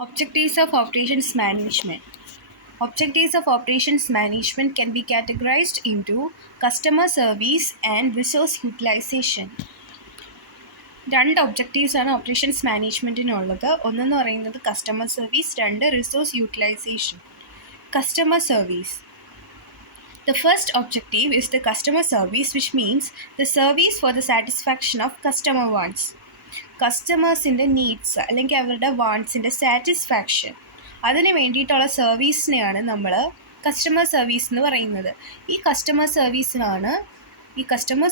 Objectives of operations management. Objectives of operations management can be categorized into customer service and resource utilization. രണ്ട് ഒബ്ജക്റ്റീവ്സാണ് operations മാനേജ്മെൻറ്റിനുള്ളത്. ഒന്നെന്ന് പറയുന്നത് customer service, രണ്ട് resource utilisation. Customer service. The first objective is the customer service, which means the service for the satisfaction of customer wants. കസ്റ്റമേഴ്സിൻ്റെ needs അല്ലെങ്കിൽ അവരുടെ വാണ്ട്സിൻ്റെ satisfaction, അതിന് വേണ്ടിയിട്ടുള്ള സർവീസിനെയാണ് നമ്മൾ കസ്റ്റമർ സർവീസ് എന്ന് പറയുന്നത്. ഈ കസ്റ്റമർ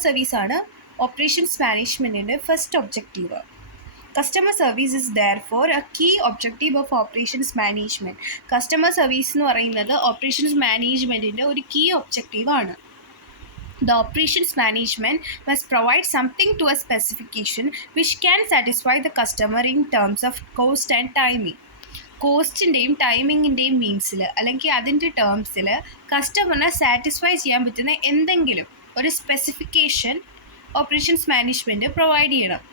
സർവീസാണ് ഓപ്പറേഷൻസ് മാനേജ്മെൻറ്റിൻ്റെ first objective. Customer service is therefore a key objective of operations management. Customer service എന്ന് പറയുന്നത് ഓപ്പറേഷൻസ് മാനേജ്മെൻറ്റിൻ്റെ ഒരു കീ ഒബ്ജക്റ്റീവാണ്. The operations management must provide something to a specification which can satisfy the customer in terms of cost and timing. കോസ്റ്റിൻ്റെയും ടൈമിങ്ങിൻ്റെയും മീൻസിൽ അല്ലെങ്കിൽ അതിൻ്റെ ടേംസിൽ കസ്റ്റമറിനെ satisfy ചെയ്യാൻ പറ്റുന്ന എന്തെങ്കിലും ഒരു സ്പെസിഫിക്കേഷൻ ഓപ്പറേഷൻസ് മാനേജ്മെൻറ്റ് പ്രൊവൈഡ് ചെയ്യണം.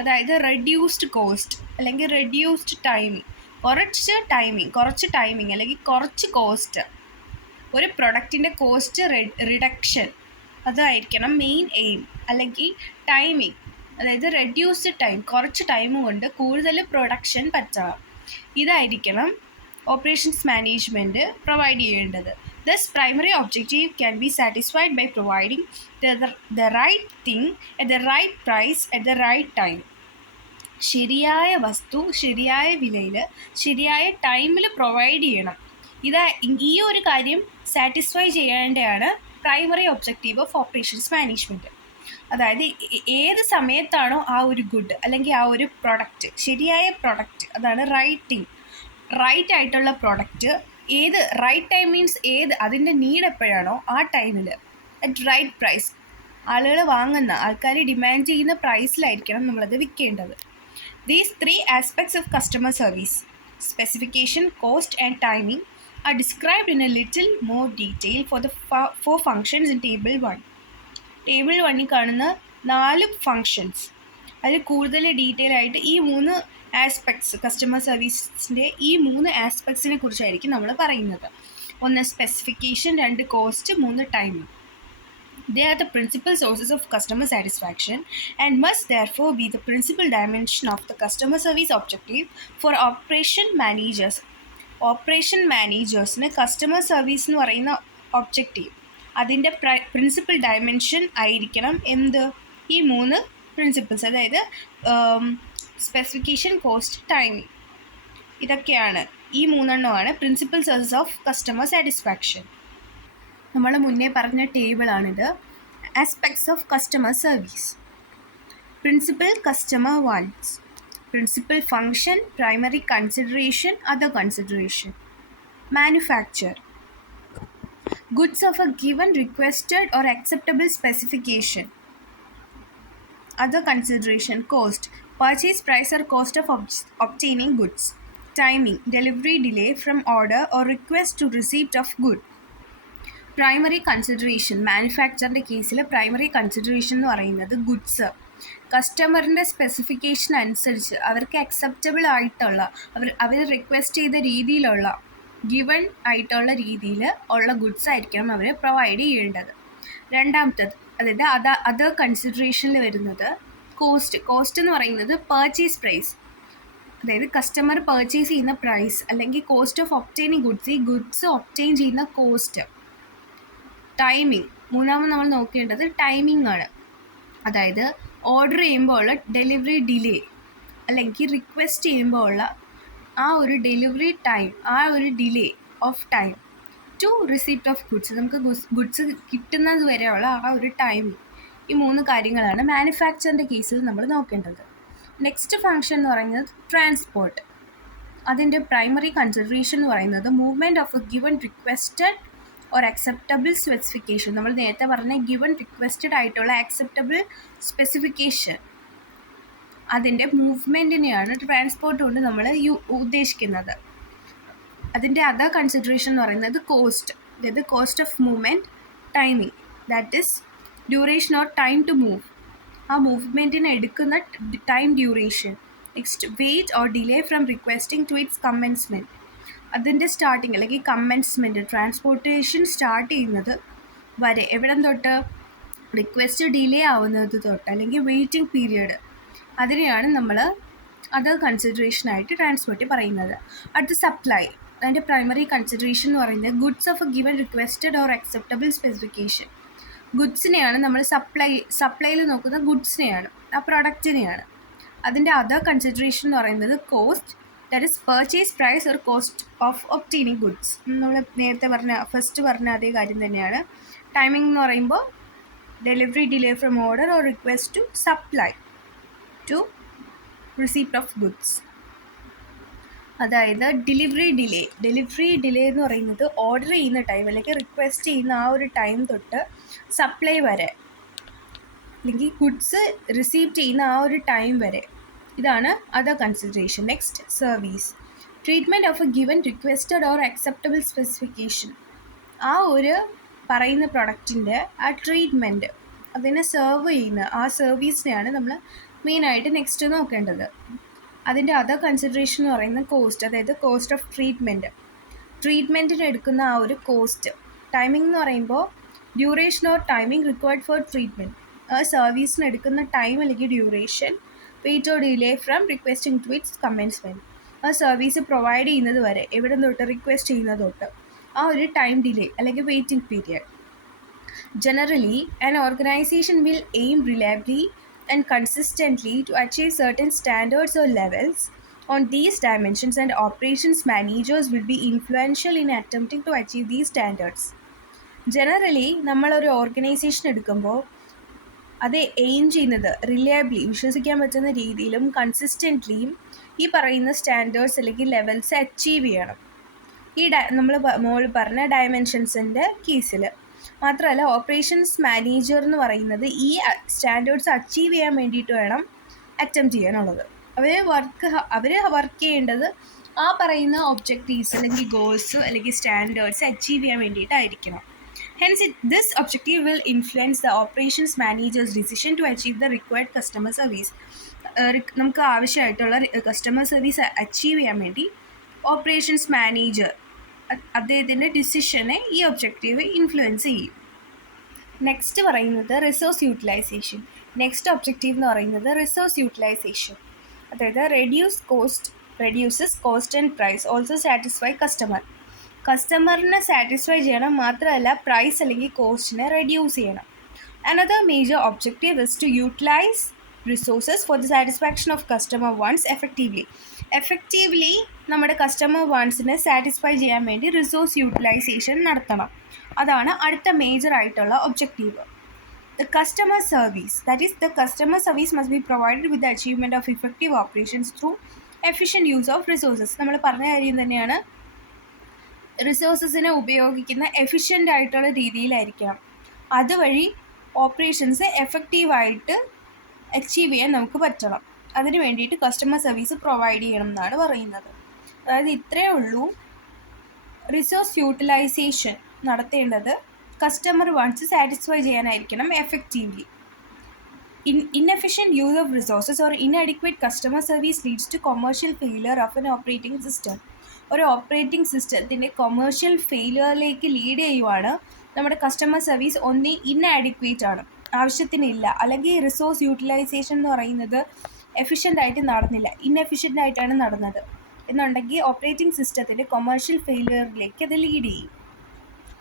അതായത് റെഡ്യൂസ്ഡ് കോസ്റ്റ് അല്ലെങ്കിൽ റെഡ്യൂസ്ഡ് ടൈമിങ്, കുറച്ച് ടൈമിങ് അല്ലെങ്കിൽ കുറച്ച് കോസ്റ്റ്, ഒരു പ്രൊഡക്റ്റിൻ്റെ കോസ്റ്റ് റിഡക്ഷൻ, അതായിരിക്കണം മെയിൻ എയിം. അല്ലെങ്കിൽ ടൈമിങ്, അതായത് റെഡ്യൂസ്ഡ് ടൈം, കുറച്ച് ടൈം കൊണ്ട് കൂടുതൽ പ്രൊഡക്ഷൻ പറ്റണം. ഇതായിരിക്കണം ഓപ്പറേഷൻസ് മാനേജ്മെൻറ്റ് പ്രൊവൈഡ് ചെയ്യേണ്ടത്. This primary objective can be satisfied by providing the right thing at the right price at the right time. ശരിയായ വസ്തു ശരിയായ വിലയിൽ ശരിയായ ടൈമിൽ പ്രൊവൈഡ് ചെയ്യണം. ഈ ഒരു കാര്യം സാറ്റിസ്ഫൈ ചെയ്യേണ്ടതാണ് primary objective of operations management. അതായത് ഏത് സമയത്താണോ ആ ഒരു ഗുഡ് അല്ലെങ്കിൽ ആ ഒരു പ്രൊഡക്റ്റ്, ശരിയായ പ്രൊഡക്റ്റ്, അതാണ് റൈറ്റ് തിങ്, റൈറ്റ് ആയിട്ടുള്ള പ്രൊഡക്റ്റ്, ഏത് റൈറ്റ് ടൈം മീൻസ് അതിൻ്റെ നീഡ് എപ്പോഴാണോ ആ ടൈമിൽ അറ്റ് റൈറ്റ് പ്രൈസ്, ആൾക്കാർ ഡിമാൻഡ് ചെയ്യുന്ന പ്രൈസിലായിരിക്കണം നമ്മളത് വിൽക്കേണ്ടത്. These three aspects of customer service, specification, cost and timing, are described in a little more detail for the four functions in Table 1. Table 1 കാണുന്ന 4 functions, അതിൽ കൂടുതൽ ഡീറ്റെയിൽ ആയിട്ട് ഈ 3 ആസ്പെക്ട്സ്, കസ്റ്റമർ സർവീസിൻ്റെ ഈ 3 ആസ്പെക്ട്സിനെ കുറിച്ചായിരിക്കും നമ്മൾ പറയുന്നത്. ഒന്ന് specification, 2 cost, 3 timing. They are the principal sources of customer satisfaction and must therefore be the principal dimension of the customer service objective for operation managers. Operation മാനേജേഴ്സിന് കസ്റ്റമർ സർവീസ് എന്ന് പറയുന്ന objective, അതിൻ്റെ principal dimension ആയിരിക്കണം എന്ത്? ഈ 3 principles, അതായത് specification, cost, timing. ഇതൊക്കെയാണ്, ഈ 3 principal sources of customer satisfaction. നമ്മൾ മുന്നേ പറഞ്ഞ ടേബിളാണിത്. Aspects of customer service. Principal customer wants, principal function, primary consideration, other consideration. Manufacture. Goods of a given requested or acceptable specification. Other consideration. Cost. Purchase price or cost of obtaining goods. Timing. Delivery delay from order or request to receipt of good. Primary consideration. മാനുഫാക്ചറിൻ്റെ കേസിൽ primary consideration എന്ന് പറയുന്നത് goods, കസ്റ്റമറിൻ്റെ specification അനുസരിച്ച് അവർക്ക് acceptable ആയിട്ടുള്ള, അവർ request ചെയ്ത രീതിയിലുള്ള, given ആയിട്ടുള്ള രീതിയിൽ ഉള്ള ഗുഡ്സ് ആയിരിക്കണം അവർ പ്രൊവൈഡ് ചെയ്യേണ്ടത്. രണ്ടാമത്തത്, അതായത് അതർ കൺസിഡറേഷനിൽ വരുന്നത് കോസ്റ്റ് എന്ന് പറയുന്നത് പർച്ചേസ് പ്രൈസ്, അതായത് കസ്റ്റമർ പർച്ചേസ് ചെയ്യുന്ന പ്രൈസ് അല്ലെങ്കിൽ കോസ്റ്റ് ഓഫ് ഒബ്റ്റെയിനിങ് ഗുഡ്സ്, ഈ ഗുഡ്സ് ഒബ്റ്റെയിൻ ചെയ്യുന്ന കോസ്റ്റ്. ടൈമിംഗ്, മൂന്നാമത് നമ്മൾ നോക്കേണ്ടത് ടൈമിംഗ് ആണ്. അതായത് ഓർഡർ ചെയ്യുമ്പോൾ ഉള്ള ഡെലിവറി ഡിലേ അല്ലെങ്കിൽ റിക്വസ്റ്റ് ചെയ്യുമ്പോൾ ഉള്ള ആ ഒരു ഡെലിവറി ടൈം, ആ ഒരു delay of time to receipt of goods, നമുക്ക് ഗുഡ്സ് കിട്ടുന്നത് വരെയുള്ള ആ ഒരു ടൈമിംഗ്. ഈ 3 കാര്യങ്ങളാണ് മാനുഫാക്ചറിൻ്റെ കേസിൽ നമ്മൾ നോക്കേണ്ടത്. നെക്സ്റ്റ് ഫങ്ഷൻ എന്ന് പറയുന്നത് ട്രാൻസ്പോർട്ട്. അതിൻ്റെ പ്രൈമറി കൺസിഡറേഷൻ എന്ന് പറയുന്നത് movement of A given requested or acceptable specification. നമ്മൾ നേരത്തെ പറഞ്ഞ ഗിവൺ റിക്വസ്റ്റഡ് ആയിട്ടുള്ള അക്സെപ്റ്റബിൾ സ്പെസിഫിക്കേഷൻ, അതിൻ്റെ മൂവ്മെൻറ്റിനെയാണ് ട്രാൻസ്പോർട്ട് കൊണ്ട് നമ്മൾ ഉദ്ദേശിക്കുന്നത്. അതിൻ്റെ അതർ കൺസിഡറേഷൻ എന്ന് പറയുന്നത് കോസ്റ്റ്, അതായത് cost of movement, timing, that is duration or time to move, ആ മൂവ്മെൻറ്റിന് എടുക്കുന്ന time duration next wait or delay from requesting to its commencement. അതിൻ്റെ സ്റ്റാർട്ടിങ് അല്ലെങ്കിൽ കമൻസ്മെൻറ്റ് ട്രാൻസ്പോർട്ടേഷൻ സ്റ്റാർട്ട് ചെയ്യുന്നത് വരെ എവിടം തൊട്ട് റിക്വസ്റ്റ് ഡിലേ ആവുന്നത് തൊട്ട് അല്ലെങ്കിൽ വെയിറ്റിംഗ് പീരിയഡ് അതിനെയാണ് നമ്മൾ അതർ കൺസിഡറേഷനായിട്ട് ട്രാൻസ്പോർട്ട് പറയുന്നത്. അടുത്ത സപ്ലൈ. അതിൻ്റെ പ്രൈമറി കൺസിഡറേഷൻ എന്ന് പറയുന്നത് goods of a given requested or acceptable specification. ഗുഡ്സിനെയാണ് നമ്മൾ സപ്ലൈയിൽ നോക്കുന്ന ഗുഡ്സിനെയാണ്, ആ പ്രൊഡക്റ്റിനെയാണ്. അതിൻ്റെ അതർ കൺസിഡറേഷൻ എന്ന് പറയുന്നത് cost, that is purchase price or cost of obtaining goods. നമ്മൾ നേരത്തെ ഫസ്റ്റ് പറഞ്ഞ അതേ കാര്യം തന്നെയാണ്. ടൈമിംഗ് എന്ന് പറയുമ്പോൾ delivery delay from order or request to supply to receipt of goods. അതായത് ഡെലിവറി ഡിലേ എന്ന് പറയുന്നത് ഓർഡർ ചെയ്യുന്ന ടൈം അല്ലെങ്കിൽ റിക്വസ്റ്റ് ചെയ്യുന്ന ആ ഒരു ടൈം തൊട്ട് സപ്ലൈ വരെ അല്ലെങ്കിൽ ഗുഡ്സ് റിസീവ് ചെയ്യുന്ന ആ ഒരു ടൈം വരെ. ഇതാണ് other consideration. Next service. Treatment of a given requested or acceptable specification. ആ ഒരു പറയുന്ന പ്രൊഡക്റ്റിൻ്റെ ആ ട്രീറ്റ്മെൻറ്റ് അതിനെ സെർവ് ചെയ്യുന്ന ആ സർവീസിനെയാണ് നമ്മൾ മെയിനായിട്ട് നെക്സ്റ്റ് നോക്കേണ്ടത്. അതിൻ്റെ അതർ കൺസിഡറേഷൻ എന്ന് പറയുന്നത് കോസ്റ്റ്, അതായത് കോസ്റ്റ് ഓഫ് ട്രീറ്റ്മെൻറ്റിന് എടുക്കുന്ന ആ ഒരു കോസ്റ്റ്. ടൈമിംഗ് എന്ന് പറയുമ്പോൾ duration or timing required for treatment. ആ സർവീസിന് എടുക്കുന്ന ടൈം അല്ലെങ്കിൽ duration. Wait or delay from requesting to its commencement. ആ സർവീസ് പ്രൊവൈഡ് ചെയ്യുന്നത് വരെ എവിടെ തൊട്ട് റിക്വസ്റ്റ് ചെയ്യുന്നത് തൊട്ട് ആ ഒരു ടൈം ഡിലേ അല്ലെങ്കിൽ waiting period. Generally, an organization will aim reliably and consistently to achieve certain standards or levels. On these dimensions, and operations managers will be influential in attempting to achieve these standards. Generally, നമ്മളൊരു organisation എടുക്കുമ്പോൾ അത് aim ചെയ്യുന്നത് റിലയബിളി വിശ്വസിക്കാൻ പറ്റുന്ന രീതിയിലും കൺസിസ്റ്റൻ്റ്ലിയും ഈ പറയുന്ന standards അല്ലെങ്കിൽ ലെവൽസ് അച്ചീവ് ചെയ്യണം. ഈ നമ്മൾ മുകളിൽ പറഞ്ഞ ഡയമെൻഷൻസിൻ്റെ കേസിൽ മാത്രമല്ല, ഓപ്പറേഷൻസ് മാനേജർ എന്ന് പറയുന്നത് ഈ സ്റ്റാൻഡേർഡ്സ് അച്ചീവ് ചെയ്യാൻ വേണ്ടിയിട്ട് വേണം അറ്റംപ്റ്റ് ചെയ്യാനുള്ളത്. അവർ വർക്ക് ചെയ്യേണ്ടത് ആ പറയുന്ന ഒബ്ജക്റ്റീവ്സ് അല്ലെങ്കിൽ ഗോൾസ് അല്ലെങ്കിൽ സ്റ്റാൻഡേർഡ്സ് അച്ചീവ് ചെയ്യാൻ വേണ്ടിയിട്ടായിരിക്കണം. Hence, this objective will influence the operations manager's decision to achieve the required customer service. നമുക്ക് ആവശ്യമായിട്ടുള്ള കസ്റ്റമർ സർവീസ് അച്ചീവ് ചെയ്യാൻ വേണ്ടി ഓപ്പറേഷൻസ് മാനേജർ അദ്ദേഹത്തിൻ്റെ ഡിസിഷനെ ഈ ഒബ്ജക്റ്റീവ് ഇൻഫ്ലുവൻസ് ചെയ്യും. നെക്സ്റ്റ് പറയുന്നത് റിസോഴ്സ് യൂട്ടിലൈസേഷൻ. നെക്സ്റ്റ് ഒബ്ജക്റ്റീവ് എന്ന് പറയുന്നത് റിസോഴ്സ് യൂട്ടിലൈസേഷൻ. അതായത് reduces cost and price, also satisfy കസ്റ്റമറിനെ സാറ്റിസ്ഫൈ ചെയ്യണം, മാത്രമല്ല പ്രൈസ് അല്ലെങ്കിൽ കോസ്റ്റിനെ റെഡ്യൂസ് ചെയ്യണം. Another major objective is to utilise resources for the satisfaction of customer wants effectively നമ്മുടെ കസ്റ്റമർ വൺസിനെ സാറ്റിസ്ഫൈ ചെയ്യാൻ വേണ്ടി റിസോഴ്സ് യൂട്ടിലൈസേഷൻ നടത്തണം. അതാണ് അടുത്ത മേജർ ആയിട്ടുള്ള objective. The customer service, that is the customer service must be provided with the achievement of effective operations through efficient use of resources. നമ്മൾ പറഞ്ഞ കാര്യം തന്നെയാണ്, റിസോഴ്സസിനെ ഉപയോഗിക്കുന്ന എഫിഷ്യൻ്റ് ആയിട്ടുള്ള രീതിയിലായിരിക്കണം. അതുവഴി ഓപ്പറേഷൻസ് എഫക്റ്റീവായിട്ട് അച്ചീവ് ചെയ്യാൻ നമുക്ക് പറ്റണം. അതിന് വേണ്ടിയിട്ട് കസ്റ്റമർ സർവീസ് പ്രൊവൈഡ് ചെയ്യണം എന്നാണ് പറയുന്നത്. അതായത് ഇത്രയേ ഉള്ളൂ. റിസോഴ്സ് യൂട്ടിലൈസേഷൻ നടത്തേണ്ടത് കസ്റ്റമർ വൺസ് സാറ്റിസ്ഫൈ ചെയ്യാനായിരിക്കണം effectively. Inefficient use of resources or inadequate customer service leads to commercial failure of an operating system. ഒരു ഓപ്പറേറ്റിംഗ് സിസ്റ്റത്തിൻ്റെ കൊമേഴ്ഷ്യൽ ഫെയിലിയറിലേക്ക് ലീഡ് ചെയ്യുവാണ് നമ്മുടെ കസ്റ്റമർ സർവീസ് ഒന്നി ഇൻആഡിക്വേറ്റ് ആണ്, ആവശ്യത്തിനില്ല, അല്ലെങ്കിൽ റിസോഴ്സ് യൂട്ടിലൈസേഷൻ എന്ന് പറയുന്നത് എഫിഷ്യൻ്റ് ആയിട്ട് നടന്നില്ല, ഇൻഎഫിഷ്യൻ്റ് ആയിട്ടാണ് നടന്നത് എന്നുണ്ടെങ്കിൽ ഓപ്പറേറ്റിംഗ് സിസ്റ്റത്തിൻ്റെ കൊമേഴ്ഷ്യൽ ഫെയിലിയറിലേക്ക് അത് ലീഡ് ചെയ്യും.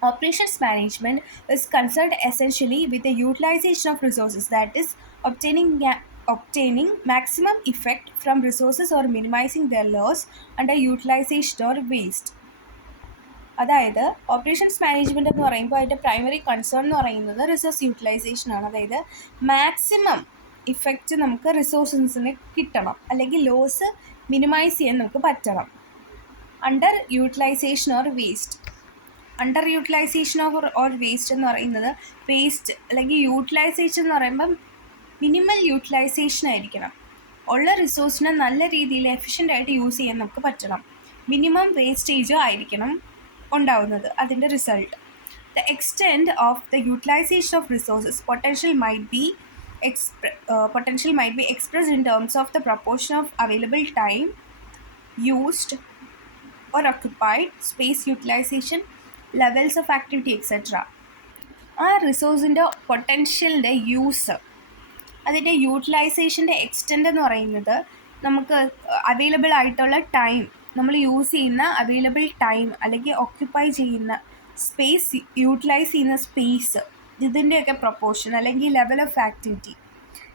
Operations management is concerned essentially with the utilization of resources, that is, obtaining maximum effect from resources or minimizing their loss, underutilization or waste. അതായത് ഓപ്പറേഷൻസ് മാനേജ്മെൻറ്റ് എന്ന് പറയുമ്പോൾ അതിൻ്റെ പ്രൈമറി കൺസേൺ എന്ന് പറയുന്നത് resource utilisation ആണ്. അതായത് maximum effect നമുക്ക് റിസോഴ്സസിന് കിട്ടണം, അല്ലെങ്കിൽ ലോസ് മിനിമൈസ് ചെയ്യാൻ നമുക്ക് പറ്റണം. അണ്ടർ യൂട്ടിലൈസേഷൻ ഓർ വേസ്റ്റ് എന്ന് പറയുന്നത്, വേസ്റ്റ് അല്ലെങ്കിൽ യൂട്ടിലൈസേഷൻ എന്ന് പറയുമ്പം മിനിമൽ യൂട്ടിലൈസേഷൻ ആയിരിക്കണം. ഉള്ള റിസോഴ്സിനെ നല്ല രീതിയിൽ എഫിഷ്യൻ്റ് ആയിട്ട് യൂസ് ചെയ്യാൻ നമുക്ക് പറ്റണം. മിനിമം വേസ്റ്റേജ് ആയിരിക്കണം ഉണ്ടാവുന്നത് അതിൻ്റെ result. The extent of the utilisation of resources potential might be potential might be expressed in terms of the proportion of available time used or occupied, space utilization, levels of activity, etc. ആ റിസോഴ്സിൻ്റെ പൊട്ടൻഷ്യലിൻ്റെ use, അതിൻ്റെ യൂട്ടിലൈസേഷൻ്റെ extend എന്ന് പറയുന്നത് നമുക്ക് available ആയിട്ടുള്ള time, നമ്മൾ use ചെയ്യുന്ന available time അല്ലെങ്കിൽ occupy ചെയ്യുന്ന സ്പേസ്, യൂട്ടിലൈസ് ചെയ്യുന്ന സ്പേസ്, ഇതിൻ്റെയൊക്കെ പ്രൊപ്പോർഷൻ അല്ലെങ്കിൽ ലെവൽ ഓഫ് ആക്ടിവിറ്റി,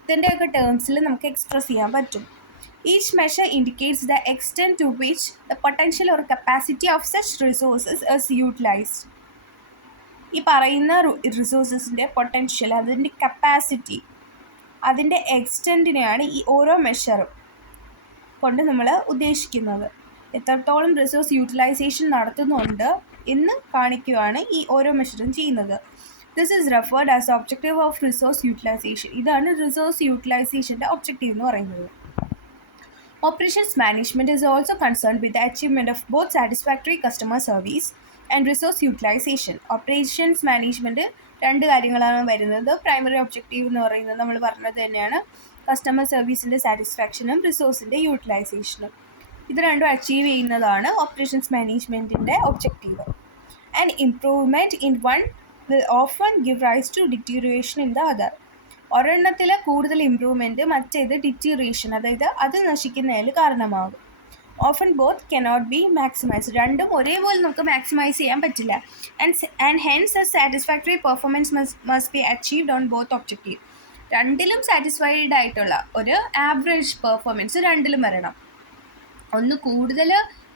ഇതിൻ്റെയൊക്കെ ടേംസിൽ നമുക്ക് എക്സ്പ്രസ് ചെയ്യാൻ പറ്റും. Each measure indicates the extent to which the potential or capacity of such resources is utilised. ഈ പറയുന്ന റിസോഴ്സസിൻ്റെ പൊട്ടൻഷ്യൽ, അതിൻ്റെ കപ്പാസിറ്റി, അതിൻ്റെ എക്സ്റ്റെൻറ്റിനെയാണ് ഈ ഓരോ മെഷറും കൊണ്ട് നമ്മൾ ഉദ്ദേശിക്കുന്നത്. എത്രത്തോളം റിസോഴ്സ് യൂട്ടിലൈസേഷൻ നടത്തുന്നുണ്ട് എന്ന് കാണിക്കുകയാണ് ഈ ഓരോ മെഷറും ചെയ്യുന്നത്. This is referred as objective of resource utilisation. ഇതാണ് റിസോഴ്സ് യൂട്ടിലൈസേഷൻ്റെ ഒബ്ജക്റ്റീവ് എന്ന് പറയുന്നത്. Operations management is also concerned with the achievement of both satisfactory customer service and resource utilization. Operations management രണ്ട് കാര്യങ്ങളാണ് വരുന്നത്. പ്രൈമറി ഒബ്ജക്റ്റീവ് എന്ന് പറയുന്നത് നമ്മൾ പറഞ്ഞത് തന്നെയാണ്, കസ്റ്റമർ സർവീസിൻ്റെ സാറ്റിസ്ഫാക്ഷനും റിസോഴ്സിൻ്റെ യൂട്ടിലൈസേഷനും. ഇത് രണ്ടും അച്ചീവ് ചെയ്യുന്നതാണ് ഓപ്പറേഷൻസ് മാനേജ്മെൻറ്റിൻ്റെ objective. And improvement in one will often give rise to deterioration in the other. ഒരെണ്ണത്തിൽ കൂടുതൽ ഇമ്പ്രൂവ്മെൻറ്റ് മറ്റേത് ഡിറ്റീറിയേഷൻ, അതായത് അത് നശിക്കുന്നതിൽ കാരണമാകും. Often both cannot be maximise. രണ്ടും ഒരേപോലെ നമുക്ക് മാക്സിമൈസ് ചെയ്യാൻ പറ്റില്ല. And hence a satisfactory performance must be achieved on both objective. രണ്ടിലും സാറ്റിസ്ഫൈഡ് ആയിട്ടുള്ള ഒരു ആവറേജ് പെർഫോമൻസ് രണ്ടിലും വരണം. ഒന്ന് കൂടുതൽ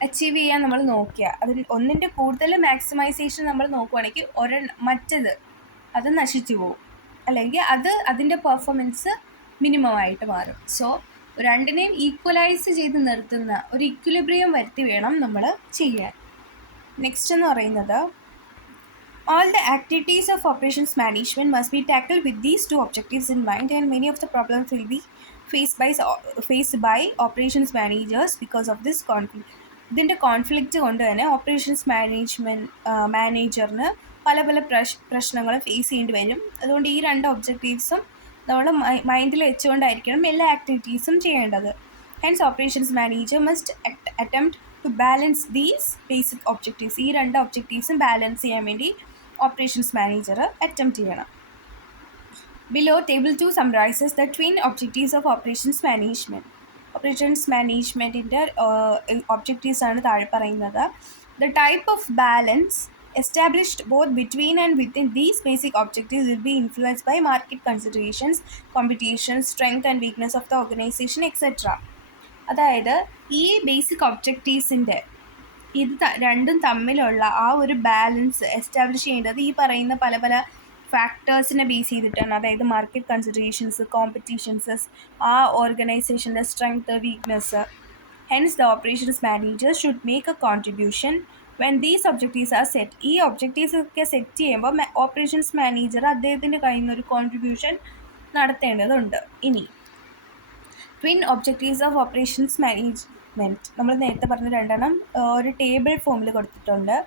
അച്ചീവ് ചെയ്യാൻ നമ്മൾ നോക്കിയാൽ, അതിൽ ഒന്നിൻ്റെ കൂടുതൽ മാക്സിമൈസേഷൻ നമ്മൾ നോക്കുകയാണെങ്കിൽ മറ്റത് അത് നശിച്ചു പോകും, അല്ലെങ്കിൽ അതിൻ്റെ പെർഫോമൻസ് മിനിമം ആയിട്ട് മാറും. സോ രണ്ടിനെയും ഈക്വലൈസ് ചെയ്ത് നിർത്തുന്ന ഒരു ഇക്വിലിബ്രിയം വരുത്തി വേണം നമ്മൾ ചെയ്യാൻ. നെക്സ്റ്റ് എന്ന് പറയുന്നത്, all the activities of operations management must be tackled with these two objectives in mind, and many of the problems will be faced by operations managers because of this conflict. ഇതിൻ്റെ conflict കൊണ്ട് തന്നെ operations മാനേജറിന് പല പല പ്രശ്നങ്ങൾ face ചെയ്യേണ്ടി വരും. അതുകൊണ്ട് ഈ രണ്ട് ഒബ്ജക്റ്റീവ്സും നമ്മൾ മൈൻഡിൽ വെച്ചുകൊണ്ടായിരിക്കണം എല്ലാ ആക്ടിവിറ്റീസും ചെയ്യേണ്ടത്. Hence operations manager must attempt to balance these basic objectives. ഈ രണ്ട് ഒബ്ജക്റ്റീവ്സും ബാലൻസ് ചെയ്യാൻ വേണ്ടി ഓപ്പറേഷൻസ് മാനേജർ അറ്റംപ്റ്റ് ചെയ്യണം. Below, Table 2 summarizes the twin objectives of operations management. Operations മാനേജ്മെൻറ്റിൻ്റെ ഒബ്ജക്റ്റീവ്സ് ആണ് താഴെ പറയുന്നത്. The type of balance established both between and within these basic objectives will be influenced by market considerations, competition, strength and weakness of the organization, etc. അതായത് ഈ basic ഒബ്ജക്റ്റീവ്സിൻ്റെ ഇത് രണ്ടും തമ്മിലുള്ള ആ ഒരു ബാലൻസ് എസ്റ്റാബ്ലിഷ് ചെയ്യേണ്ടത് ഈ പറയുന്ന പല പല ഫാക്ടേഴ്സിനെ ബേസ് ചെയ്തിട്ടാണ്. അതായത് മാർക്കറ്റ് കൺസിഡറേഷൻസ്, കോമ്പറ്റീഷൻസസ്, ആ ഓർഗനൈസേഷൻ്റെ strength, weakness. Hence the operations manager should make a contribution when these objectives are set. ഈ ഒബ്ജക്റ്റീവ്സ് ഒക്കെ സെറ്റ് ചെയ്യുമ്പോൾ ഓപ്പറേഷൻസ് മാനേജർ അദ്ദേഹത്തിൻ്റെ കയ്യിൽ നിന്നൊരു കോൺട്രിബ്യൂഷൻ നടത്തേണ്ടതുണ്ട്. ഇനി twin objectives of operations management നമ്മൾ നേരത്തെ പറഞ്ഞ രണ്ടെണ്ണം ഒരു ടേബിൾ ഫോമിൽ കൊടുത്തിട്ടുണ്ട്.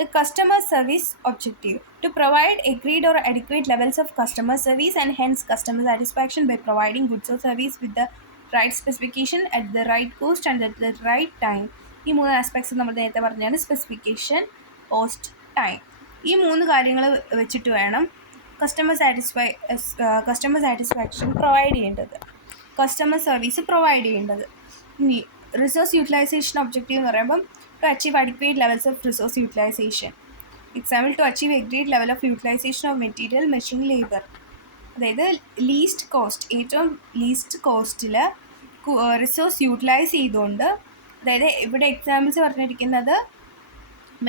The customer service objective, to provide agreed or adequate levels of customer service and hence customer satisfaction by providing goods or service with the right specification at the right cost and at the right time. ഈ മൂന്ന് aspects നമ്മൾ നേരത്തെ പറഞ്ഞാണ്, specification, cost, time. ഈ മൂന്ന് കാര്യങ്ങൾ വെച്ചിട്ട് വേണം കസ്റ്റമർ സാറ്റിസ്ഫാക്ഷൻ പ്രൊവൈഡ് ചെയ്യേണ്ടത്, കസ്റ്റമർ സർവീസ് പ്രൊവൈഡ് ചെയ്യേണ്ടത്. ഇനി റിസോഴ്സ് യൂട്ടിലൈസേഷൻ ഒബ്ജക്റ്റീവ് എന്ന് പറയുമ്പം to achieve adequate levels of resource utilization. Example, to achieve a great level of utilization of material, machine, labor. അതായത് ലീസ്റ്റ് കോസ്റ്റ്, ഏറ്റവും ലീസ്റ്റ് കോസ്റ്റിൽ റിസോഴ്സ് യൂട്ടിലൈസ് ചെയ്തുകൊണ്ട്, അതായത് ഇവിടെ എക്സാമ്പിൾസ് പറഞ്ഞിരിക്കുന്നത്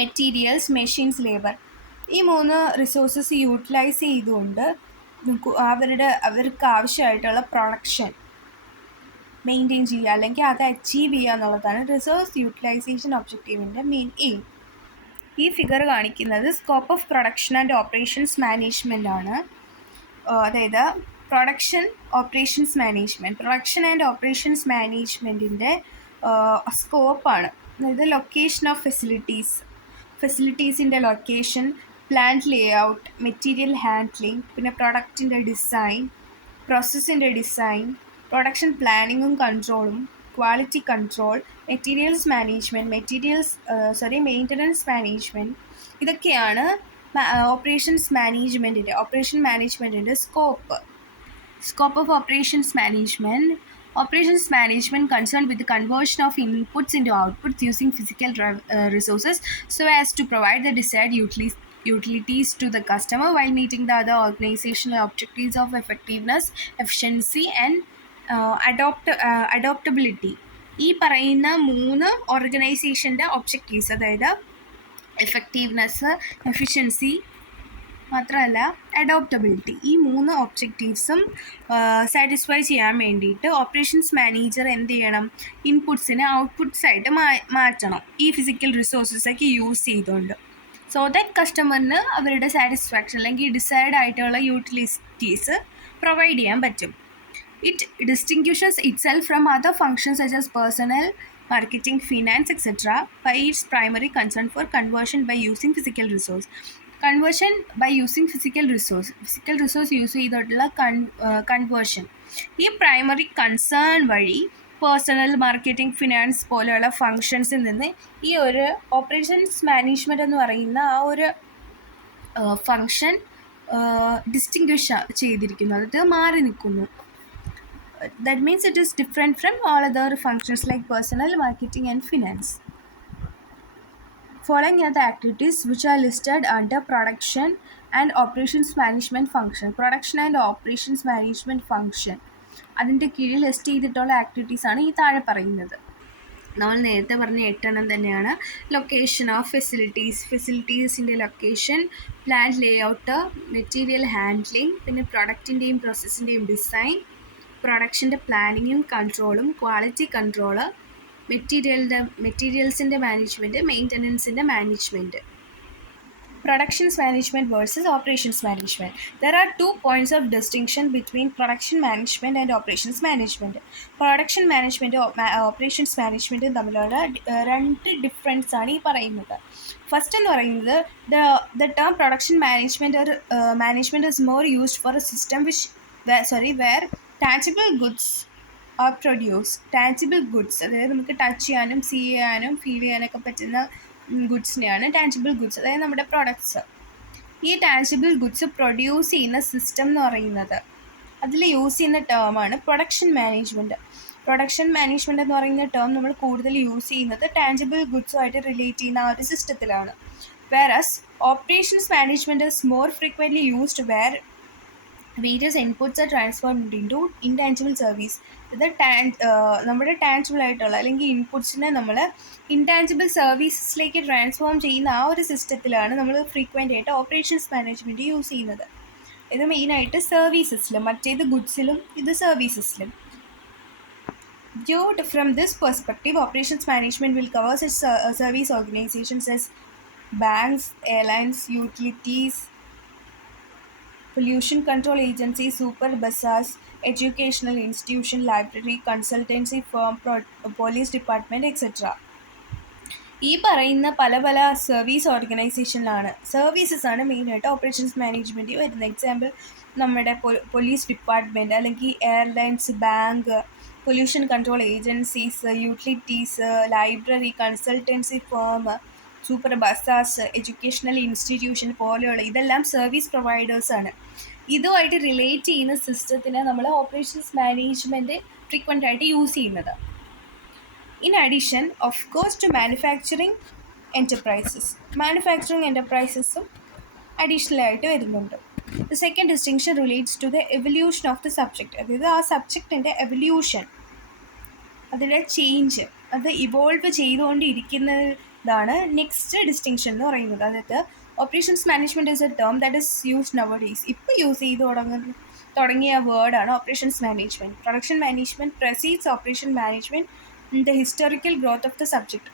മെറ്റീരിയൽസ്, മെഷീൻസ്, ലേബർ, ഈ മൂന്ന് റിസോഴ്സസ് യൂട്ടിലൈസ് ചെയ്തുകൊണ്ട് അവർക്ക് ആവശ്യമായിട്ടുള്ള പ്രൊഡക്ഷൻ മെയിൻറ്റെയിൻ ചെയ്യുക അല്ലെങ്കിൽ അത് അച്ചീവ് ചെയ്യുക എന്നുള്ളതാണ് റിസോഴ്സ് യൂട്ടിലൈസേഷൻ ഒബ്ജക്റ്റീവിൻ്റെ മെയിൻ എയിം. ഈ ഫിഗർ കാണിക്കുന്നത് scope of production and operations management ആണ്. അതായത് പ്രൊഡക്ഷൻ ആൻഡ് ഓപ്പറേഷൻസ് മാനേജ്മെൻറ്റിൻ്റെ സ്കോപ്പാണ്. അതായത് ലൊക്കേഷൻ ഓഫ് ഫെസിലിറ്റീസിൻ്റെ location, plant layout, material handling, പിന്നെ പ്രൊഡക്റ്റിൻ്റെ ഡിസൈൻ, പ്രോസസ്സിൻ്റെ ഡിസൈൻ, പ്രൊഡക്ഷൻ പ്ലാനിങ്ങും കൺട്രോളും, ക്വാളിറ്റി കൺട്രോൾ, മെയിൻ്റനൻസ് മാനേജ്മെൻറ്റ്, ഇതൊക്കെയാണ് ഓപ്പറേഷൻ മാനേജ്മെൻറ്റിൻ്റെ scope. Scope of operations management. Operations management concerned with the conversion of inputs into outputs using physical resources so as to provide the desired utilities to the customer while meeting the other organizational objectives of effectiveness, efficiency and adaptability. ഈ പറയുന്ന 3 ഓർഗനൈസേഷൻ്റെ objectives, അതായത് effectiveness, efficiency മാത്രമല്ല അഡോപ്റ്റബിലിറ്റി, ഈ 3 ഒബ്ജക്റ്റീവ്സും satisfy ചെയ്യാൻ വേണ്ടിയിട്ട് operations manager എന്ത് ചെയ്യണം? ഇൻപുട്സിനെ outputs ആയിട്ട് മാറ്റണം ഈ ഫിസിക്കൽ റിസോഴ്സസൊക്കെ യൂസ് ചെയ്തുകൊണ്ട്. സോ ദാറ്റ് കസ്റ്റമറിന് അവരുടെ സാറ്റിസ്ഫാക്ഷൻ അല്ലെങ്കിൽ ഡിസൈഡ് ആയിട്ടുള്ള യൂട്ടിലിറ്റീസ് പ്രൊവൈഡ് ചെയ്യാൻ പറ്റും. It distinguishes itself from other functions such as personnel, marketing, finance, etc. by its primary concern for conversion by using physical resource. Conversion by using physical resource use ചെയ്തിട്ടുള്ള conversion. ഈ primary concern വഴി personal, marketing, finance പോലെയുള്ള ഫങ്ഷൻസിൽ നിന്ന് ഈ ഒരു operations management എന്ന് പറയുന്ന ആ ഒരു ഫങ്ഷൻ ഡിസ്റ്റിങ്വിഷ് ചെയ്തിരിക്കുന്നു, അത് മാറി നിൽക്കുന്നു. That means it is different from all other functions like personnel, marketing and finance. Following are the activities which are listed under production and operations management function. Production and operations management function അതിൻ്റെ കീഴിൽ list ചെയ്തിട്ടുള്ള ആക്ടിവിറ്റീസാണ് ഈ താഴെ പറയുന്നത്. നമ്മൾ നേരത്തെ പറഞ്ഞ 8 തന്നെയാണ്. ലൊക്കേഷൻ ഓഫ് ഫെസിലിറ്റീസിൻ്റെ location, plant layout, material handling, പിന്നെ പ്രൊഡക്റ്റിൻ്റെയും പ്രോസസ്സിൻ്റെയും ഡിസൈൻ, പ്രൊഡക്ഷൻ്റെ പ്ലാനിങ്ങും കൺട്രോളും, ക്വാളിറ്റി കൺട്രോള്, മെറ്റീരിയൽസിൻ്റെ മാനേജ്മെൻറ്റ്, മെയിൻ്റനൻസിൻ്റെ management. Productions management versus operations management. There are 2 points of distinction between production management and operations management. Production management operations management തമ്മിലുള്ള 2 ഡിഫറൻസ് ആണ് ഈ പറയുന്നത്. ഫസ്റ്റ് എന്ന് പറയുന്നത് the term production management is more used for a system where tangible goods are produced. Tangible goods, അതായത് നമുക്ക് touch ചെയ്യാനും see ചെയ്യാനും ഫീൽ ചെയ്യാനൊക്കെ പറ്റുന്ന ഗുഡ്സിനെയാണ് ടാൻജിബിൾ ഗുഡ്സ്, അതായത് നമ്മുടെ പ്രൊഡക്ട്സ്. ഈ ടാൻജിബിൾ ഗുഡ്സ് പ്രൊഡ്യൂസ് ചെയ്യുന്ന സിസ്റ്റം എന്ന് പറയുന്നത്, അതിൽ യൂസ് ചെയ്യുന്ന ടേമാണ് പ്രൊഡക്ഷൻ മാനേജ്മെൻറ്റ്. പ്രൊഡക്ഷൻ മാനേജ്മെൻറ്റ് എന്ന് പറയുന്ന ടേം നമ്മൾ കൂടുതൽ യൂസ് ചെയ്യുന്നത് ടാൻജിബിൾ ഗുഡ്സുമായിട്ട് റിലേറ്റ് ചെയ്യുന്ന ആ ഒരു സിസ്റ്റത്തിലാണ്. Versus operations management is more frequently used where various inputs are transformed into intangible service. ഇത് നമ്മുടെ ടാൻജിബിൾ ആയിട്ടുള്ള അല്ലെങ്കിൽ ഇൻപുട്സിനെ നമ്മൾ ഇൻടാൻജിബിൾ സർവീസസിലേക്ക് ട്രാൻസ്ഫോം ചെയ്യുന്ന ആ ഒരു സിസ്റ്റത്തിലാണ് നമ്മൾ ഫ്രീക്വൻ്റ് ആയിട്ട് ഓപ്പറേഷൻസ് മാനേജ്മെൻറ്റ് യൂസ് ചെയ്യുന്നത്. ഇത് മെയിനായിട്ട് സർവീസസിലും, മറ്റേത് ഗുഡ്സിലും, ഇത് സർവീസസിലും. Viewed from this perspective, operations management will cover such service organizations as banks, airlines, utilities, pollution control agencies, super bazaars, educational institution, library, consultancy firm, police department, etc. ഈ പറയുന്ന പല service ഓർഗനൈസേഷനിലാണ്, services ആണ് മെയിനായിട്ട് ഓപ്പറേഷൻസ് മാനേജ്മെൻറ്റ് വരുന്നത്. Example നമ്മുടെ police department, അല്ലെങ്കിൽ airlines, bank, pollution control agencies, utilities, library, consultancy firm, super bazaars, educational institution പോലെയുള്ള ഇതെല്ലാം സർവീസ് പ്രൊവൈഡേഴ്സാണ്. ഇതുമായിട്ട് റിലേറ്റ് ചെയ്യുന്ന സിസ്റ്റത്തിന് നമ്മൾ ഓപ്പറേഷൻസ് മാനേജ്മെൻറ്റ് ഫ്രീക്വൻ്റ് ആയിട്ട് യൂസ് ചെയ്യുന്നത്. In addition, of course, to manufacturing enterprises additional ആയിട്ട് വരുന്നുണ്ട്. The second distinction relates to the evolution of the subject. അതായത് ആ സബ്ജക്റ്റിൻ്റെ എവല്യൂഷൻ, അതിൻ്റെ ചേഞ്ച്, അത് ഇവോൾവ് ചെയ്തുകൊണ്ടിരിക്കുന്നതാണ് നെക്സ്റ്റ് ഡിസ്റ്റിങ്ഷൻ എന്ന് പറയുന്നത്. അതായത് operations management is a term that is used nowadays. ഇപ്പോൾ യൂസ് ചെയ്ത് തുടങ്ങിയ വേർഡാണ് operations management. Production management precedes operation management. The historical growth of the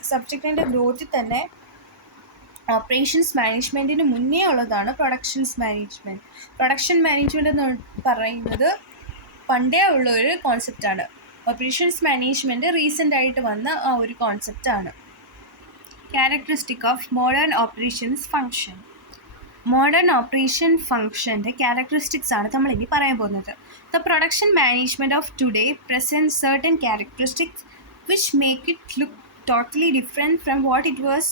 സബ്ജക്റ്റിൻ്റെ ഗ്രോത്തിൽ തന്നെ ഓപ്പറേഷൻസ് മാനേജ്മെൻറ്റിന് മുന്നേ ഉള്ളതാണ് പ്രൊഡക്ഷൻസ് മാനേജ്മെൻറ്റ്. പ്രൊഡക്ഷൻ മാനേജ്മെൻറ്റ് എന്ന് പറയുന്നത് പണ്ടേ ഉള്ളൊരു കോൺസെപ്റ്റാണ്. ഓപ്പറേഷൻസ് മാനേജ്മെൻറ്റ് റീസെൻ്റ് ആയിട്ട് വന്ന ആ ഒരു കോൺസെപ്റ്റാണ്. Characteristic of modern operations function. Modern operation ഫംഗ്ഷൻ്റെ ക്യാരക്ടറിസ്റ്റിക്സ് ആണ് നമ്മളിനി പറയാൻ പോകുന്നത്. The production management of today present certain characteristics which make it look totally different from what it was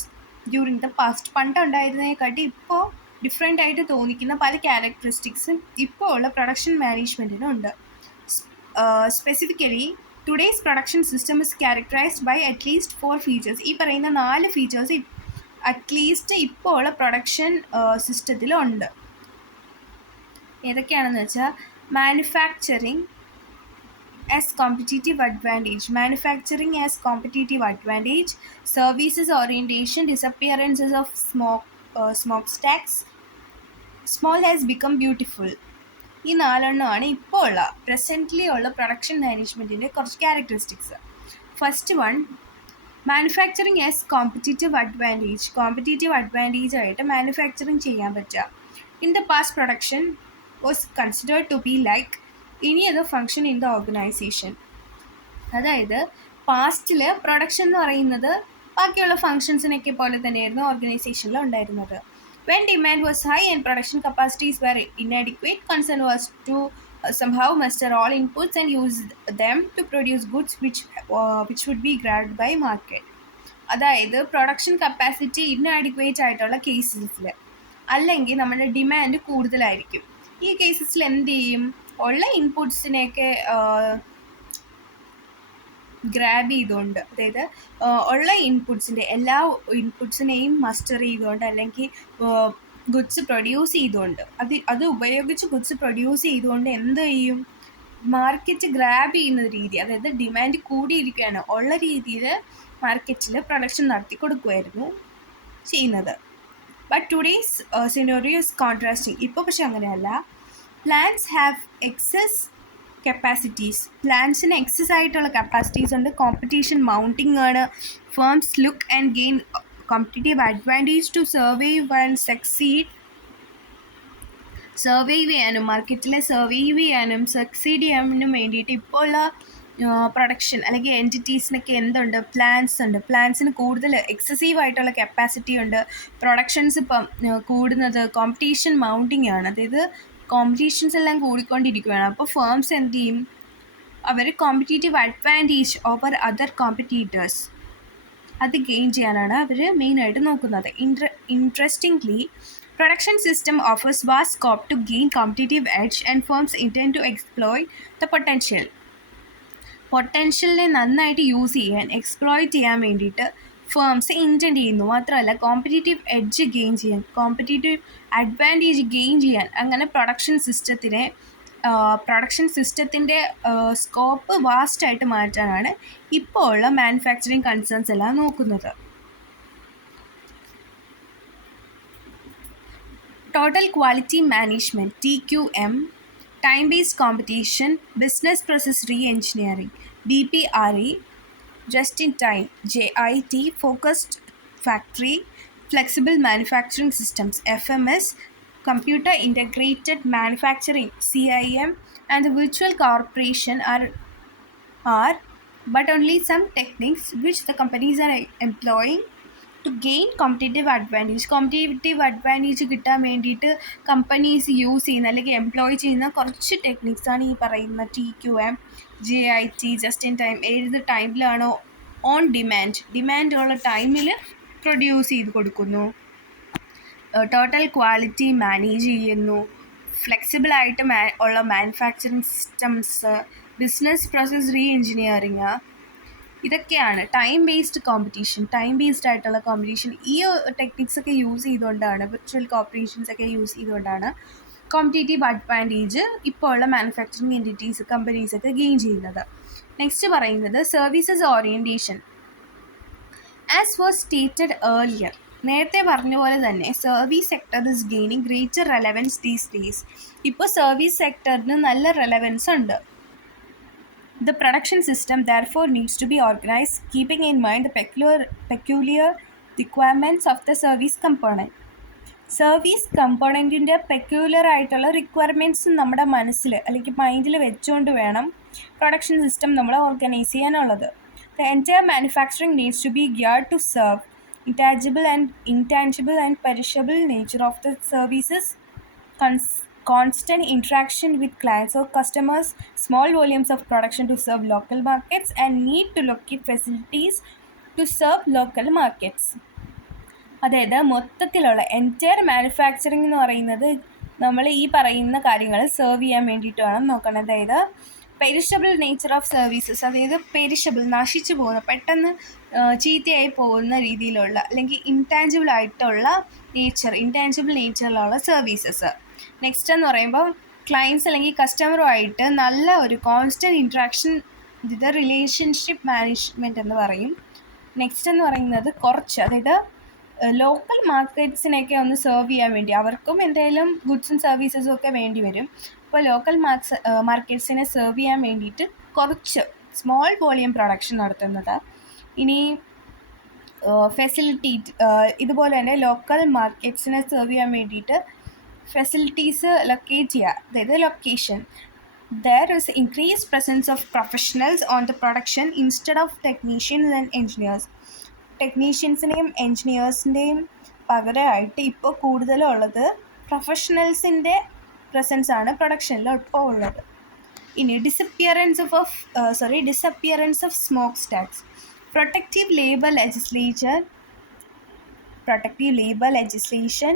during the past. പണ്ടുണ്ടായിരുന്നതിനെക്കാട്ടി ഇപ്പോൾ ഡിഫറെൻ്റ് ആയിട്ട് തോന്നിക്കുന്ന പല ക്യാരക്ടറിസ്റ്റിക്സും ഇപ്പോൾ ഉള്ള പ്രൊഡക്ഷൻ മാനേജ്മെൻറ്റിനും ഉണ്ട്. Specifically today's production system is characterised by at least 4 features. ഈ പറയുന്ന 4 ഫീച്ചേഴ്സ് അറ്റ്ലീസ്റ്റ് ഇപ്പോൾ ഉള്ള പ്രൊഡക്ഷൻ സിസ്റ്റത്തിലുണ്ട്. ഏതൊക്കെയാണെന്ന് വെച്ചാൽ manufacturing as competitive advantage, services orientation, disappearances of smoke stacks, small has become beautiful. ഈ 4 ഇപ്പോൾ ഉള്ള പ്രസൻ്റ്ലി ഉള്ള പ്രൊഡക്ഷൻ മാനേജ്മെൻറ്റിൻ്റെ കുറച്ച് characteristics. First one, manufacturing as competitive advantage ആയിട്ട് മാനുഫാക്ചറിങ് ചെയ്യാൻ പറ്റുക. In the past production was considered to be like any other function in the organisation. അതായത് പാസ്റ്റിൽ പ്രൊഡക്ഷൻ എന്ന് പറയുന്നത് ബാക്കിയുള്ള ഫങ്ഷൻസിനൊക്കെ പോലെ തന്നെയായിരുന്നു ഓർഗനൈസേഷനിൽ ഉണ്ടായിരുന്നത്. When demand was high and production capacities were inadequate, concern was to somehow master all inputs and use them to produce goods which would be grabbed by market. അതായത് പ്രൊഡക്ഷൻ കപ്പാസിറ്റി ഇന്നാഡിക്വേറ്റ് ആയിട്ടുള്ള കേസസിൽ അല്ലെങ്കിൽ നമ്മുടെ demand കൂടുതലായിരിക്കും. ഈ കേസസിൽ എന്ത് ചെയ്യും? ഉള്ള ഇൻപുട്സിനെയൊക്കെ grab ചെയ്തുകൊണ്ട്, അതായത് ഉള്ള ഇൻപുട്സിൻ്റെ എല്ലാ ഇൻപുട്സിനെയും മസ്റ്റർ ചെയ്തുകൊണ്ട് അല്ലെങ്കിൽ ഗുഡ്സ് പ്രൊഡ്യൂസ് ചെയ്തുകൊണ്ട് അത് ഉപയോഗിച്ച് ഗുഡ്സ് പ്രൊഡ്യൂസ് ചെയ്തുകൊണ്ട് എന്ത് ചെയ്യും? മാർക്കറ്റ് ഗ്രാബ് ചെയ്യുന്ന രീതി, അതായത് ഡിമാൻഡ് കൂടിയിരിക്കുകയാണ് ഉള്ള രീതിയിൽ മാർക്കറ്റിൽ പ്രൊഡക്ഷൻ നടത്തി കൊടുക്കുമായിരുന്നു ചെയ്യുന്നത്. But today's scenario is contrasting. ഇപ്പോൾ പക്ഷെ അങ്ങനെയല്ല. Plants have excess capacities. പ്ലാന്റ്സിന് എക്സസ് ആയിട്ടുള്ള കപ്പാസിറ്റീസ് ഉണ്ട്. കോമ്പറ്റീഷൻ മൗണ്ടിങ് ആണ്. Firms look and gain competitive advantage to survive and succeed. മാർക്കറ്റിൽ സർവൈവ് ചെയ്യാനും സക്സീഡ് ചെയ്യാനും വേണ്ടിയിട്ട് ഇപ്പോൾ ഉള്ള പ്രൊഡക്ഷൻ അല്ലെങ്കിൽ എൻറ്റിറ്റീസിനൊക്കെ എന്തുണ്ട്? പ്ലാന്റ്സ് ഉണ്ട്. പ്ലാന്റ്സിന് കൂടുതൽ എക്സസീവ് ആയിട്ടുള്ള കപ്പാസിറ്റി ഉണ്ട്. പ്രൊഡക്ഷൻസ് ഇപ്പം കൂടുന്നത് കോമ്പറ്റീഷൻ മൗണ്ടിങ് ആണ്. അതായത് കോമ്പറ്റീഷൻസ് എല്ലാം കൂടിക്കൊണ്ടിരിക്കുകയാണ്. അപ്പോൾ ഫേംസ് എന്ത് ചെയ്യും? അവർ competitive advantage over other competitors അത് ഗെയിൻ ചെയ്യാനാണ് അവർ മെയിനായിട്ട് നോക്കുന്നത്. Interestingly, production system offers vast scope to gain competitive edge and firms intend to exploit the പൊട്ടൻഷ്യലിനെ നന്നായിട്ട് യൂസ് ചെയ്യാൻ, എക്സ്പ്ലോയിറ്റ് ചെയ്യാൻ വേണ്ടിയിട്ട് ഫേംസ് ഇൻറ്റെൻഡ് ചെയ്യുന്നു. മാത്രമല്ല കോമ്പറ്റീറ്റീവ് എഡ്ജ് ഗെയിൻ ചെയ്യാൻ, കോമ്പറ്റീറ്റീവ് അഡ്വാൻറ്റേജ് ഗെയിൻ ചെയ്യാൻ, അങ്ങനെ പ്രൊഡക്ഷൻ സിസ്റ്റത്തിൻ്റെ സ്കോപ്പ് വാസ്റ്റായിട്ട് മാറ്റാനാണ് ഇപ്പോൾ ഉള്ള മാനുഫാക്ചറിങ് കൺസേൺസ് എല്ലാം നോക്കുന്നത്. Total quality management (TQM), time based competition, business process re engineering (BPRE), just in time (JIT), focused factory, flexible manufacturing systems (FMS), computer integrated manufacturing (CIM), and the virtual corporation are but only some techniques which the companies are employing to gain competitive advantage കിട്ടാൻ വേണ്ടിയിട്ട് companies use ചെയ്യുന്ന അല്ലെങ്കിൽ employ ചെയ്യുന്ന കുറച്ച് ടെക്നിക്സാണ് ഈ പറയുന്ന TQM, JIT, just in time. ഏത് ടൈമിലാണോ on demand ഉള്ള ടൈമിൽ പ്രൊഡ്യൂസ് ചെയ്ത് കൊടുക്കുന്നു. ടോട്ടൽ ക്വാളിറ്റി മാനേജ് ചെയ്യുന്നു. ഫ്ലെക്സിബിളായിട്ട് ഉള്ള manufacturing systems, business process re engineering, ഇതൊക്കെയാണ് ടൈം ബേസ്ഡ് ആയിട്ടുള്ള കോമ്പറ്റീഷൻ. ഈ ടെക്നിക്സ് ഒക്കെ യൂസ് ചെയ്തുകൊണ്ടാണ്, വിർച്വൽ കോർപ്പറേഷൻസ് ഒക്കെ യൂസ് ചെയ്തുകൊണ്ടാണ് കോമ്പറ്റീറ്റീവ് അഡ്വാൻറ്റേജ് ഇപ്പോൾ ഉള്ള മാനുഫാക്ചറിങ് എൻറ്റിറ്റീസ്, കമ്പനീസൊക്കെ ഗെയിൻ ചെയ്യുന്നത്. നെക്സ്റ്റ് പറയുന്നത് services orientation. As was stated earlier, നേരത്തെ പറഞ്ഞ പോലെ തന്നെ service sector is gaining greater relevance these days. ഇപ്പോൾ സർവീസ് സെക്ടറിന് നല്ല റെലവൻസ് ഉണ്ട്. The production system therefore needs to be organized keeping in mind the peculiar requirements of the service component. Service കമ്പോണൻറ്റിൻ്റെ peculiar ആയിട്ടുള്ള requirements നമ്മുടെ മനസ്സിൽ അല്ലെങ്കിൽ മൈൻഡിൽ വെച്ചുകൊണ്ട് വേണം പ്രൊഡക്ഷൻ സിസ്റ്റം നമ്മൾ ഓർഗനൈസ് ചെയ്യാനുള്ളത്. The entire manufacturing needs to be geared to serve intangible and perishable nature of the services, constant interaction with clients or customers, small volumes of production to serve local markets, and need to locate facilities to serve local markets. അതായത് മൊത്തത്തിലുള്ള entire manufacturing എന്ന് പറയുന്നത് നമ്മൾ ഈ പറയുന്ന കാര്യങ്ങൾ serve ചെയ്യാൻ വേണ്ടിയിട്ട് വേണം നോക്കണം. അതായത് പെരിഷബിൾ നേച്ചർ ഓഫ് സർവീസസ്, അതായത് പെരിഷബിൾ നശിച്ചു പോകുന്ന പെട്ടെന്ന് ചീത്തയായി പോകുന്ന രീതിയിലുള്ള അല്ലെങ്കിൽ ഇൻടാഞ്ചിബിൾ നേച്ചറിലുള്ള സർവീസസ്. നെക്സ്റ്റ് എന്ന് പറയുമ്പോൾ ക്ലയൻസ് അല്ലെങ്കിൽ കസ്റ്റമറുമായിട്ട് നല്ല ഒരു കോൺസ്റ്റൻറ്റ് ഇൻട്രാക്ഷൻ, ഇത് റിലേഷൻഷിപ്പ് മാനേജ്മെൻറ്റ് എന്ന് പറയും. നെക്സ്റ്റ് എന്ന് പറയുന്നത് കുറച്ച്, അതായത് ലോക്കൽ മാർക്കറ്റ്സിനെയൊക്കെ ഒന്ന് സെർവ് ചെയ്യാൻ വേണ്ടി അവർക്കും എന്തെങ്കിലും ഗുഡ്സും സർവീസസും ഒക്കെ വേണ്ടി വരും. അപ്പോൾ ലോക്കൽ മാർക്കറ്റ്സിനെ സെർവ് ചെയ്യാൻ വേണ്ടിയിട്ട് കുറച്ച് സ്മോൾ വോളിയം പ്രൊഡക്ഷൻ നടത്തുന്നത്. ഇനി ഫെസിലിറ്റി, ഇതുപോലെ തന്നെ ലോക്കൽ മാർക്കറ്റ്സിനെ സെർവ് ചെയ്യാൻ വേണ്ടിയിട്ട് ഫെസിലിറ്റീസ് ലൊക്കേറ്റ് ചെയ്യുക, അതായത് location. There is increased presence of professionals on the production instead of technicians and engineers. ടെക്നീഷ്യൻസിനെയും എൻജിനീയേഴ്സിൻ്റെയും പകരമായിട്ട് ഇപ്പോൾ കൂടുതലുള്ളത് പ്രൊഫഷണൽസിൻ്റെ പ്രസൻസ് ആണ് പ്രൊഡക്ഷനിൽ ഇപ്പോൾ ഉള്ളത്. ഇനി disappearance of smoke stacks. Protective labour legislation,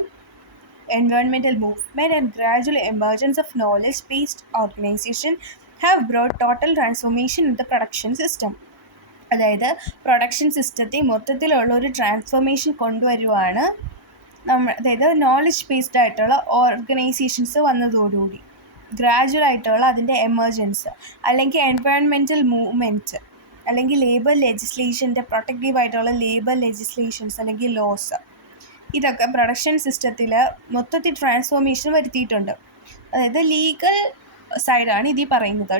environmental movement, and gradual emergence of knowledge-based organization have brought total transformation in the production system. അതായത് production സിസ്റ്റത്തിൽ മൊത്തത്തിലുള്ള ഒരു ട്രാൻസ്ഫോർമേഷൻ കൊണ്ടുവരുവാണ് അതായത് നോളജ് ബേസ്ഡ് ആയിട്ടുള്ള ഓർഗനൈസേഷൻസ് വന്നതോടുകൂടി. ഗ്രാജുവൽ ആയിട്ടുള്ള അതിൻ്റെ എമർജൻസ്, അല്ലെങ്കിൽ എൻവയോൺമെൻറ്റൽ മൂവ്മെൻറ്റ്, അല്ലെങ്കിൽ ലേബർ ലെജിസ്ലേഷൻ്റെ പ്രൊട്ടക്റ്റീവായിട്ടുള്ള ലേബർ ലെജിസ്ലേഷൻസ് അല്ലെങ്കിൽ ലോസ്, ഇതൊക്കെ പ്രൊഡക്ഷൻ സിസ്റ്റത്തിൽ മൊത്തത്തിൽ ട്രാൻസ്ഫോർമേഷൻ വരുത്തിയിട്ടുണ്ട്. അതായത് ലീഗൽ സൈഡാണ് ഇതിൽ പറയുന്നത്.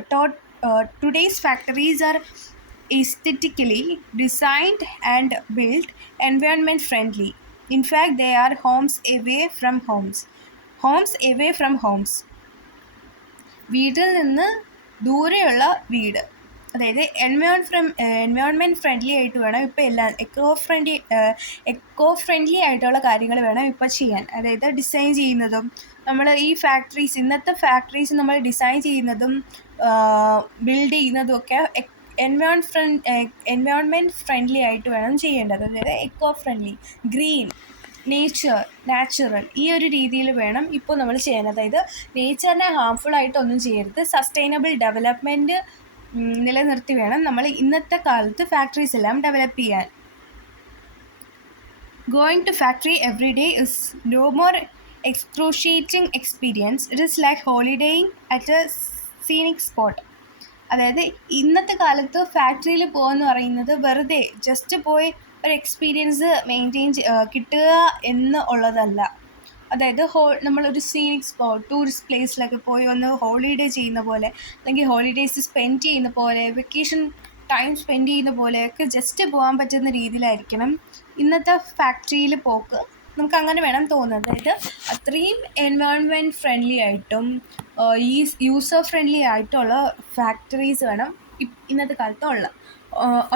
Today's factories are aesthetically designed and built environment friendly. In fact, they are homes away from homes. വീട്ടിൽ നിന്ന് ദൂരെയുള്ള വീട്, അതായത് എൻവയോൺമെൻറ്റ് ഫ്രണ്ട്ലി ആയിട്ട് വേണം ഇപ്പോൾ എല്ലാം എക്കോ ഫ്രണ്ട്ലി ആയിട്ടുള്ള കാര്യങ്ങൾ വേണം ഇപ്പോൾ ചെയ്യാൻ. അതായത് ഡിസൈൻ ചെയ്യുന്നതും നമ്മൾ ഈ ഇന്നത്തെ ഫാക്ടറീസ് നമ്മൾ ഡിസൈൻ ചെയ്യുന്നതും ബിൽഡ് ചെയ്യുന്നതും ഒക്കെ എൻവയോൺമെൻറ്റ് ഫ്രണ്ട്ലി ആയിട്ട് വേണം ചെയ്യേണ്ടത്. അതായത് എക്കോ ഫ്രണ്ട്ലി, ഗ്രീൻ, നാച്ചുറൽ, ഈ ഒരു രീതിയിൽ വേണം ഇപ്പോൾ നമ്മൾ ചെയ്യാൻ. അതായത് നേച്ചറിനെ ഹാംഫുൾ ആയിട്ടൊന്നും ചെയ്യരുത്, സസ്റ്റൈനബിൾ ഡെവലപ്മെൻറ്റ് നിലനിർത്തി വേണം നമ്മൾ ഇന്നത്തെ കാലത്ത് ഫാക്ടറീസ് എല്ലാം ഡെവലപ്പ് ചെയ്യാൻ. Going to factory every day is no more excruciating experience. It is like holidaying at a scenic spot. അതായത് ഇന്നത്തെ കാലത്ത് ഫാക്ടറിയിൽ പോകുമെന്ന് പറയുന്നത് വെറുതെ ജസ്റ്റ് പോയി ഒരു എക്സ്പീരിയൻസ് കിട്ടുക എന്ന് ഉള്ളതല്ല. അതായത് നമ്മളൊരു സീനിക് സ്പോട്ട്, ടൂറിസ്റ്റ് പ്ലേസിലൊക്കെ പോയി ഒന്ന് ഹോളിഡേ ചെയ്യുന്ന പോലെ, അല്ലെങ്കിൽ ഹോളിഡേയ്സ് സ്പെൻഡ് ചെയ്യുന്ന പോലെ, വെക്കേഷൻ ടൈം സ്പെൻഡ് ചെയ്യുന്ന പോലെയൊക്കെ ജസ്റ്റ് പോകാൻ പറ്റുന്ന രീതിയിലായിരിക്കണം ഇന്നത്തെ ഫാക്ടറിയിൽ പോക്ക്. നമുക്ക് അങ്ങനെ വേണം തോന്നുന്നത്. അതായത് അത്രയും എൻവയോൺമെൻറ്റ് ഫ്രണ്ട്ലി ആയിട്ടും യൂസർ ഫ്രണ്ട്ലി ആയിട്ടുള്ള ഫാക്ടറീസ് വേണം ഇന്നത്തെ കാലത്ത്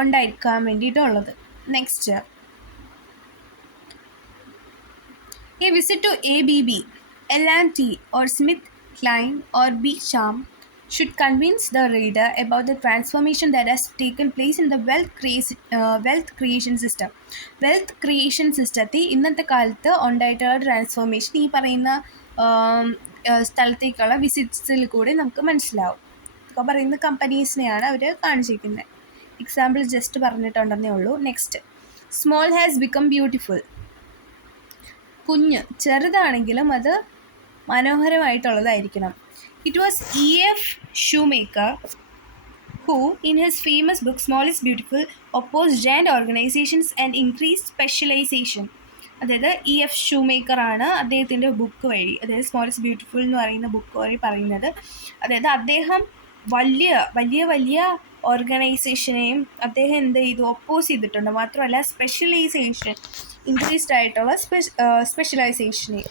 ഉണ്ടായിരിക്കാൻ വേണ്ടിയിട്ടുള്ളത്. Next, a visit to ABB, L&T or Smith Kline or Beecham should convince the reader about the transformation that has taken place in the wealth creation system. Wealth creation systemത്തിൽ ഇന്നത്തെ കാലത്ത് ഉണ്ടായിട്ടുള്ള transformation ഈ പറയുന്ന സ്ഥലത്തേക്കുള്ള വിസിറ്റ്സിൽ കൂടി നമുക്ക് മനസ്സിലാവും. ഇതൊക്കെ പറയുന്ന കമ്പനീസിനെയാണ് അവർ കാണിച്ചിരിക്കുന്നത്. എക്സാമ്പിൾ ജസ്റ്റ് പറഞ്ഞിട്ടുണ്ടെന്നേ ഉള്ളൂ. Next, small has become beautiful. കുഞ്ഞ് ചെറുതാണെങ്കിലും അത് മനോഹരമായിട്ടുള്ളതായിരിക്കണം. It was E.F. Shoemaker who, in his famous book Small is Beautiful, opposed giant organizations and increased specialization. അതായത് E.F. ഷൂമേക്കർ ആണ് അദ്ദേഹത്തിൻ്റെ ബുക്ക് വഴി, അതായത് സ്മോൾ ഇസ് ബ്യൂട്ടിഫുൾ എന്ന് പറയുന്ന ബുക്ക് വഴി പറയുന്നത്. അതായത് അദ്ദേഹം വലിയ വലിയ വലിയ ഓർഗനൈസേഷനെയും അദ്ദേഹം എന്ത് ചെയ്തു, ഒപ്പോസ് ചെയ്തിട്ടുണ്ട്. മാത്രമല്ല സ്പെഷ്യലൈസേഷൻ, ഇൻക്രീസ്ഡ് ആയിട്ടുള്ള സ്പെഷ്യലൈസേഷനെ.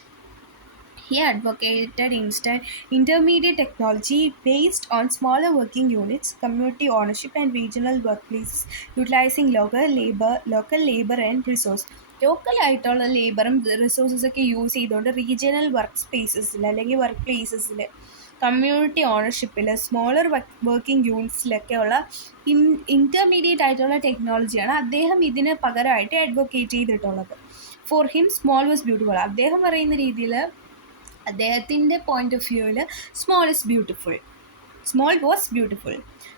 He advocated instead intermediate technology based on smaller working units, community ownership and regional workplaces utilizing local labor and resource. ലോക്കലായിട്ടുള്ള ലേബറും റിസോഴ്സസൊക്കെ യൂസ് ചെയ്തുകൊണ്ട് റീജിയണൽ വർക്ക് സ്പേസസിൽ അല്ലെങ്കിൽ വർക്ക് പ്ലേസസിൽ കമ്മ്യൂണിറ്റി ഓണർഷിപ്പിൽ സ്മോളർ വർക്കിംഗ് യൂണിറ്റ്സിലൊക്കെയുള്ള ഇൻ്റർമീഡിയറ്റ് ആയിട്ടുള്ള ടെക്നോളജിയാണ് അദ്ദേഹം ഇതിന് പകരമായിട്ട് അഡ്വക്കേറ്റ് ചെയ്തിട്ടുള്ളത്. For him small was beautiful. അദ്ദേഹം പറയുന്ന രീതിയിൽ അദ്ദേഹത്തിൻ്റെ പോയിന്റ് ഓഫ് വ്യൂവിൽ small is beautiful. Small was beautiful.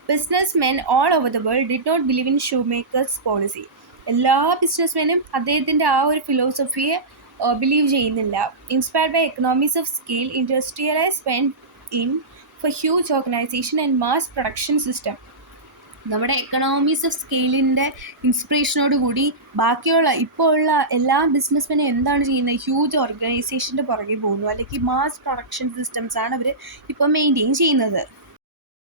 Businessmen all over the world did not believe in Shoemaker's policy. എല്ലാ ബിസിനസ്മെനും അദ്ദേഹത്തിൻ്റെ ആ ഒരു ഫിലോസഫിയെ ബിലീവ് ചെയ്യുന്നില്ല. Inspired by economies of scale, industrialise went in for huge organisation and mass production system. നമ്മുടെ economies of സ്കെയിലിൻ്റെ ഇൻസ്പിറേഷനോട് കൂടി ബാക്കിയുള്ള ഇപ്പോൾ ഉള്ള എല്ലാ ബിസിനസ്മെനും എന്താണ് ചെയ്യുന്നത്? ഹ്യൂജ് ഓർഗനൈസേഷൻ്റെ പുറകെ പോകുന്നു, അല്ലെങ്കിൽ മാസ് പ്രൊഡക്ഷൻ സിസ്റ്റംസ് ആണ് അവർ ഇപ്പോൾ മെയിൻറ്റെയിൻ ചെയ്യുന്നത്.